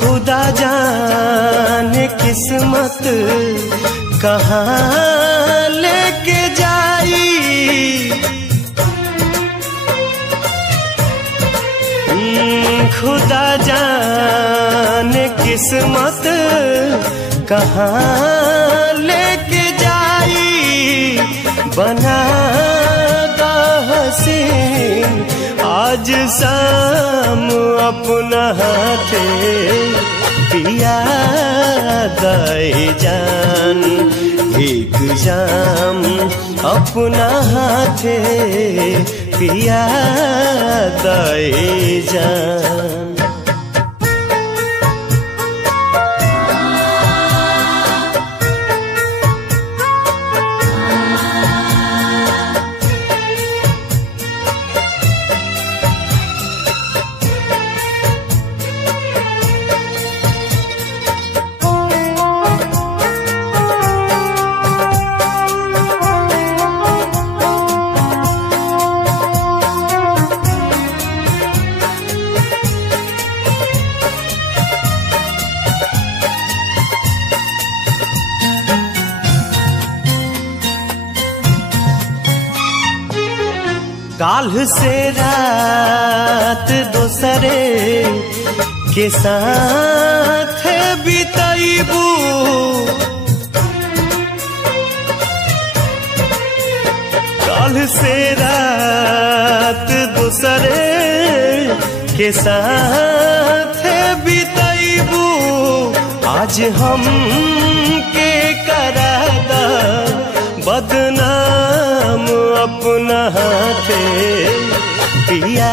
खुदा जाने किस्मत कहाँ लेके जाई, खुदा जाने किस्मत कहाँ लेके जाई। बना दा हसीन आज शाम अपना हाथे, पिया दाए जान एक जाम अपना हाथे, पिया दाए जान। काल्ह से रात दोसरे के साथ बिताइबू, काल्ह से रात दोसरे के साथ बिताइबू। आज हम के करादा बदनाम अपना हाथे, पिया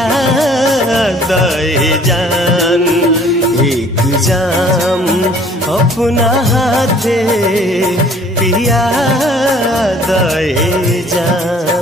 दाए जान एक जाम अपना हाथे, पिया दाए जान।